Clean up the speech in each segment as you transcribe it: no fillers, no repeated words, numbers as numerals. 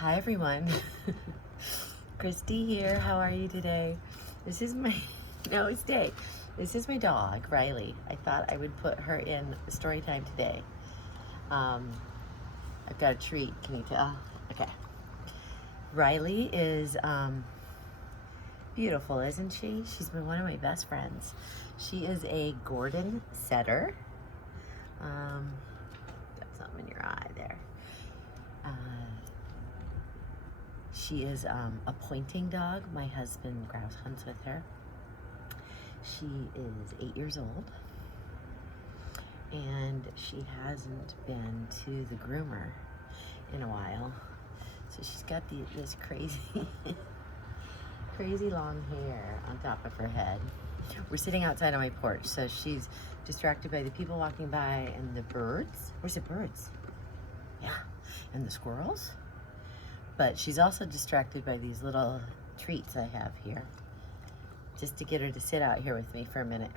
Hi everyone. Kristi here. How are you today? This is my day. This is my dog, Riley. I thought I would put her in story time today. I've got a treat. Can you tell? Okay. Riley is beautiful, isn't she? She's been one of my best friends. She is a Gordon setter. Got something in your eye there. She is a pointing dog. My husband grouse hunts with her. She is 8 years old, and she hasn't been to the groomer in a while. So she's got this crazy, crazy long hair on top of her head. We're sitting outside on my porch, so she's distracted by the people walking by and the birds. Where's the birds? Yeah, and the squirrels. But she's also distracted by these little treats I have here, just to get her to sit out here with me for a minute.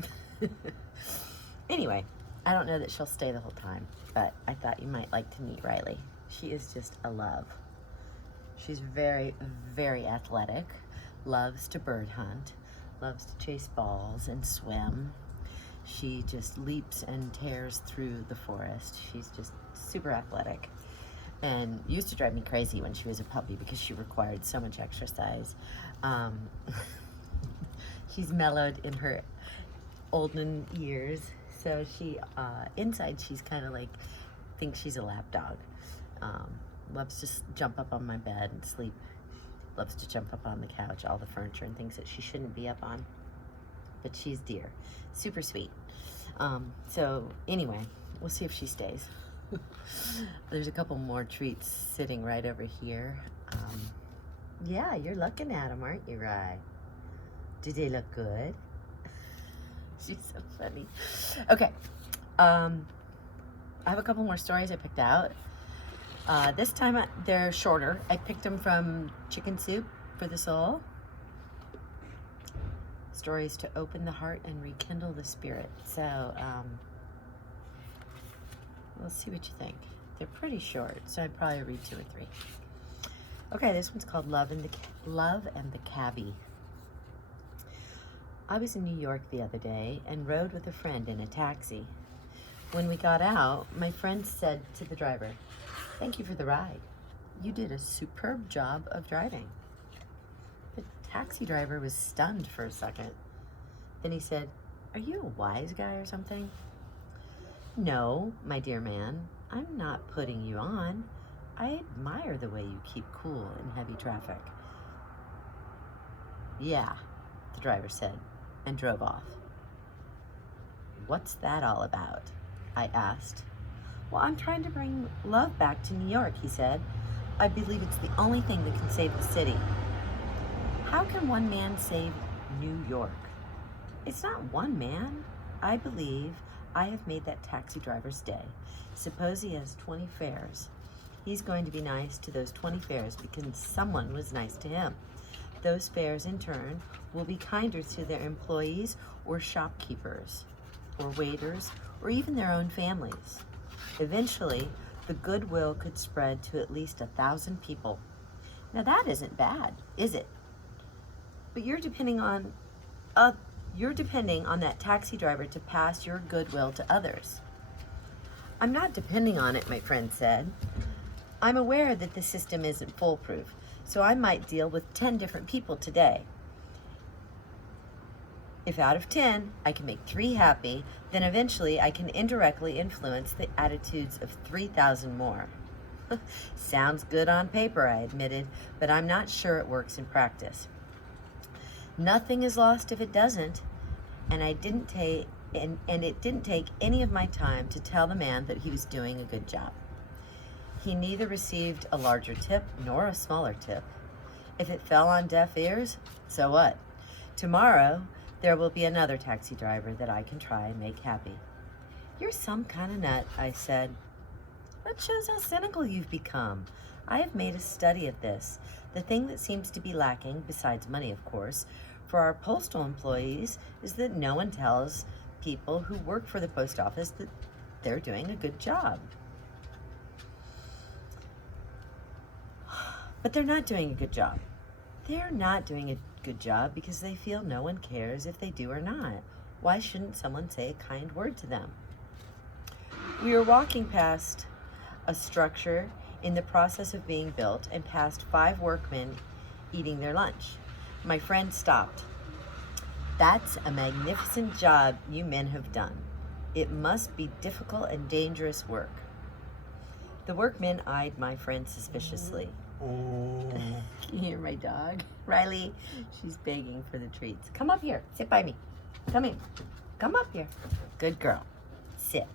Anyway, I don't know that she'll stay the whole time, but I thought you might like to meet Riley. She is just a love. She's very, very athletic, loves to bird hunt, loves to chase balls and swim. She just leaps and tears through the forest. She's just super athletic. And used to drive me crazy when she was a puppy because she required so much exercise. She's mellowed in her olden years, so she inside she's kind of like thinks she's a lap dog. Loves to jump up on my bed and sleep. Loves to jump up on the couch, all the furniture and things that she shouldn't be up on. But she's dear, super sweet. So anyway, we'll see if she stays. There's a couple more treats sitting right over here. Yeah, you're looking at them, aren't you, Rye? Do they look good? She's so funny. Okay, I have a couple more stories I picked out. This time they're shorter. I picked them from Chicken Soup for the Soul. Stories to open the heart and rekindle the spirit. So, we'll see what you think. They're pretty short, so I'd probably read 2 or 3. Okay, this one's called Love and the Cabbie. I was in New York the other day and rode with a friend in a taxi. When we got out, my friend said to the driver, "Thank you for the ride. You did a superb job of driving." The taxi driver was stunned for a second. Then he said, "Are you a wise guy or something?" "No, my dear man, I'm not putting you on. I admire the way you keep cool in heavy traffic." "Yeah," the driver said, and drove off. "What's that all about?" I asked. "Well, I'm trying to bring love back to New York," he said. "I believe it's the only thing that can save the city." "How can one man save New York?" "It's not one man. I believe I have made that taxi driver's day. Suppose he has 20 fares. He's going to be nice to those 20 fares because someone was nice to him. Those fares, in turn, will be kinder to their employees or shopkeepers or waiters or even their own families. Eventually, the goodwill could spread to at least 1,000 people. Now that isn't bad, is it? But you're depending on that taxi driver to pass your goodwill to others." "I'm not depending on it," my friend said. "I'm aware that the system isn't foolproof, so I might deal with 10 different people today. If out of 10, I can make 3 happy, then eventually I can indirectly influence the attitudes of 3,000 more." "Sounds good on paper," I admitted, "but I'm not sure it works in practice." "Nothing is lost if it doesn't," and it didn't take any of my time to tell the man that he was doing a good job. He neither received a larger tip nor a smaller tip. If it fell on deaf ears, so what? Tomorrow, there will be another taxi driver that I can try and make happy. "You're some kind of nut," I said. "That shows how cynical you've become. I have made a study of this. The thing that seems to be lacking, besides money, of course, for our postal employees is that no one tells people who work for the post office that they're doing a good job." But they're not doing a good job. They're not doing a good job because they feel no one cares if they do or not. Why shouldn't someone say a kind word to them? We were walking past a structure in the process of being built and past 5 workmen eating their lunch. My friend stopped. "That's a magnificent job you men have done. It must be difficult and dangerous work." The workmen eyed my friend suspiciously. Can you hear my dog? Riley, she's begging for the treats. Come up here. Sit by me. Come in. Come up here. Good girl. Sit.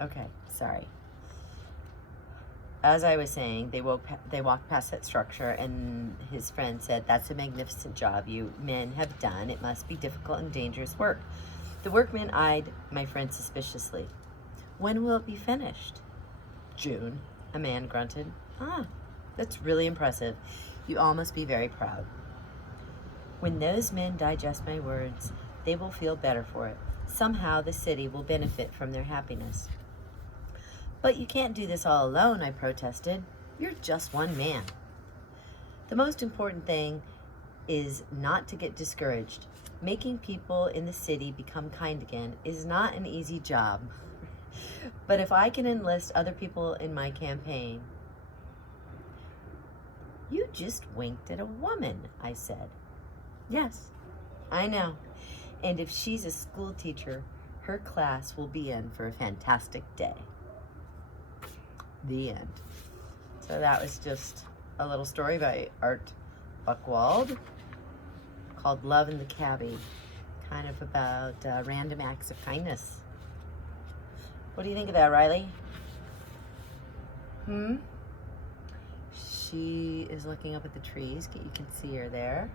Okay, sorry. As I was saying, they walked past that structure, and his friend said, "That's a magnificent job you men have done. It must be difficult and dangerous work." The workmen eyed my friend suspiciously. "When will it be finished?" "June," a man grunted. "Ah, that's really impressive. You all must be very proud." When those men digest my words, they will feel better for it. Somehow the city will benefit from their happiness. "But you can't do this all alone," I protested. "You're just one man." The most important thing is not to get discouraged. Making people in the city become kind again is not an easy job. But if I can enlist other people in my campaign... "You just winked at a woman," I said. "Yes, I know. And if she's a school teacher, her class will be in for a fantastic day." The end. So that was just a little story by Art Buchwald called Love in the Cabbie, kind of about random acts of kindness. What do you think of that, Riley? She is looking up at the trees. You can see her there.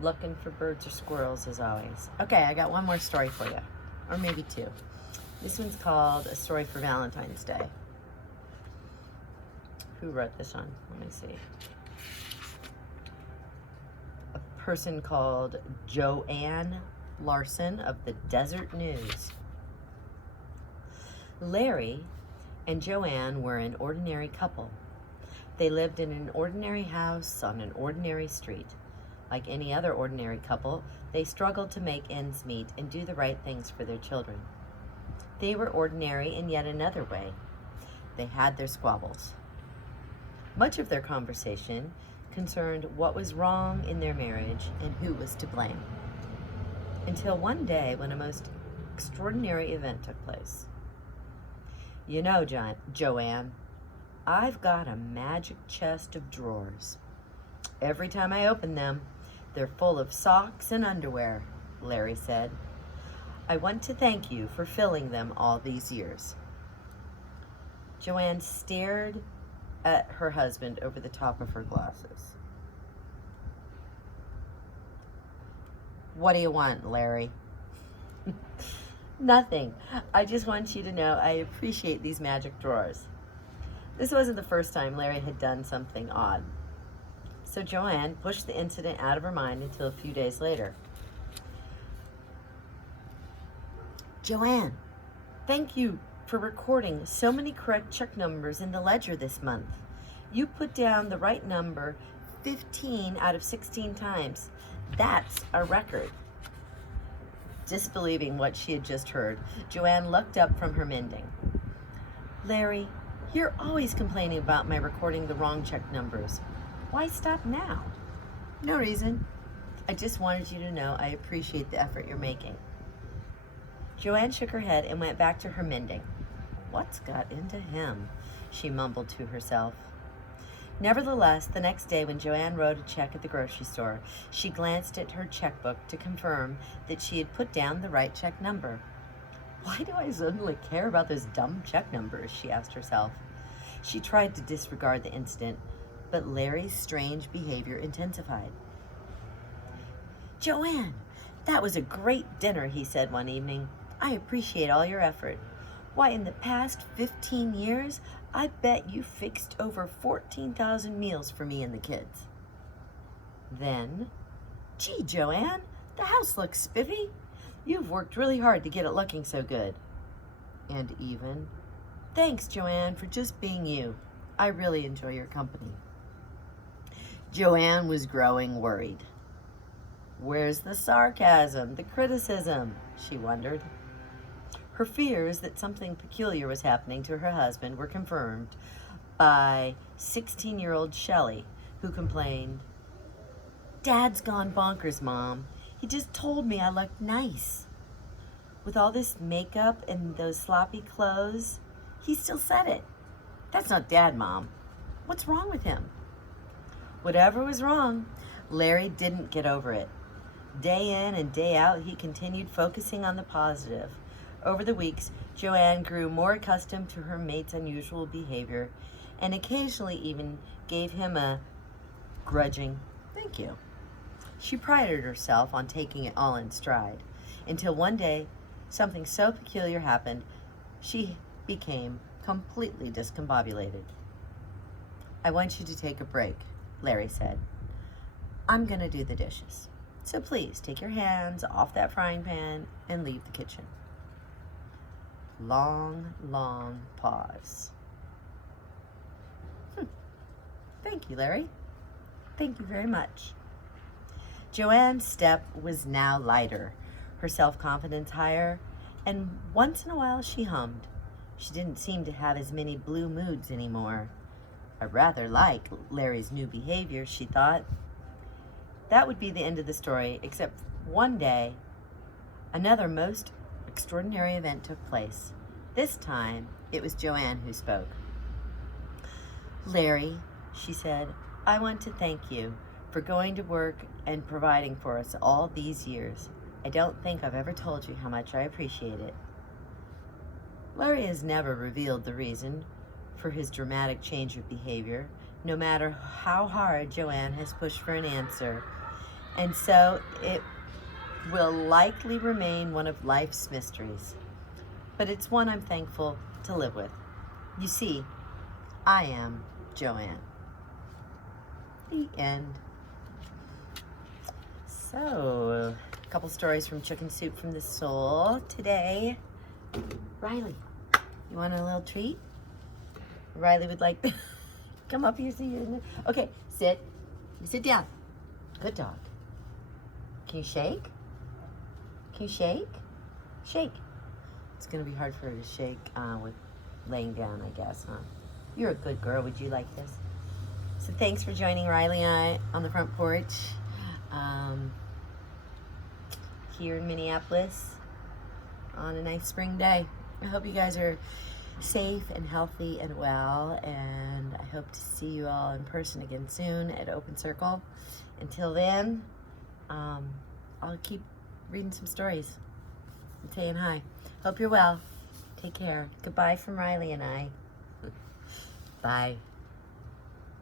Looking for birds or squirrels, as always. Okay, I got one more story for you. Or maybe 2. This one's called A Story for Valentine's Day. Who wrote this one? Let me see. A person called Joanne Larson of the Desert News. Larry and Joanne were an ordinary couple. They lived in an ordinary house on an ordinary street. Like any other ordinary couple, they struggled to make ends meet and do the right things for their children. They were ordinary in yet another way. They had their squabbles. Much of their conversation concerned what was wrong in their marriage and who was to blame. Until one day when a most extraordinary event took place. "You know, Joanne, I've got a magic chest of drawers. Every time I open them, they're full of socks and underwear," Larry said. "I want to thank you for filling them all these years." Joanne stared at her husband over the top of her glasses. "What do you want, Larry?" "Nothing. I just want you to know I appreciate these magic drawers." This wasn't the first time Larry had done something odd. So Joanne pushed the incident out of her mind until a few days later. "Joanne, thank you for recording so many correct check numbers in the ledger this month. You put down the right number 15 out of 16 times. That's a record." Disbelieving what she had just heard, Joanne looked up from her mending. "Larry, you're always complaining about my recording the wrong check numbers. Why stop now?" "No reason. I just wanted you to know I appreciate the effort you're making." Joanne shook her head and went back to her mending. "What's got into him?" she mumbled to herself. Nevertheless, the next day when Joanne wrote a check at the grocery store, she glanced at her checkbook to confirm that she had put down the right check number. "Why do I suddenly care about those dumb check numbers?" she asked herself. She tried to disregard the incident, but Larry's strange behavior intensified. "Joanne, that was a great dinner," he said one evening. "I appreciate all your effort. Why, in the past 15 years, I bet you fixed over 14,000 meals for me and the kids." Then, "Gee, Joanne, the house looks spiffy. You've worked really hard to get it looking so good." And even, Thanks, Joanne, for just being you. I really enjoy your company. Joanne was growing worried. Where's the sarcasm, the criticism? She wondered. Her fears that something peculiar was happening to her husband were confirmed by 16-year-old Shelley, who complained, Dad's gone bonkers, Mom. He just told me I looked nice. With all this makeup and those sloppy clothes, he still said it. That's not Dad, Mom. What's wrong with him? Whatever was wrong, Larry didn't get over it. Day in and day out, he continued focusing on the positive. Over the weeks, Joanne grew more accustomed to her mate's unusual behavior and occasionally even gave him a grudging thank you. She prided herself on taking it all in stride, until one day, something so peculiar happened, she became completely discombobulated. I want you to take a break, Larry said. I'm going to do the dishes. So please take your hands off that frying pan and leave the kitchen. Long, long pause. Thank you, Larry. Thank you very much. Joanne's step was now lighter, her self-confidence higher, and once in a while she hummed. She didn't seem to have as many blue moods anymore. I rather like Larry's new behavior, she thought. That would be the end of the story, except one day, another most extraordinary event took place. This time, it was Joanne who spoke. Larry, she said, I want to thank you for going to work and providing for us all these years. I don't think I've ever told you how much I appreciate it. Larry has never revealed the reason for his dramatic change of behavior, no matter how hard Joanne has pushed for an answer. And so it will likely remain one of life's mysteries. But it's one I'm thankful to live with. You see, I am Joanne. The end. So, a couple stories from Chicken Soup from the Soul today. Riley, you want a little treat? Riley would like to come up here so you. Okay, sit. Sit down. Good dog. Can you shake? Can you shake? Shake. It's gonna be hard for her to shake with laying down, I guess, huh? You're a good girl. Would you like this? So thanks for joining Riley and I on the front porch here in Minneapolis on a nice spring day. I hope you guys are safe and healthy and well, and I hope to see you all in person again soon at Open Circle. Until then, I'll keep reading some stories and saying hi. Hope you're well. Take care. Goodbye from Riley and I. Bye.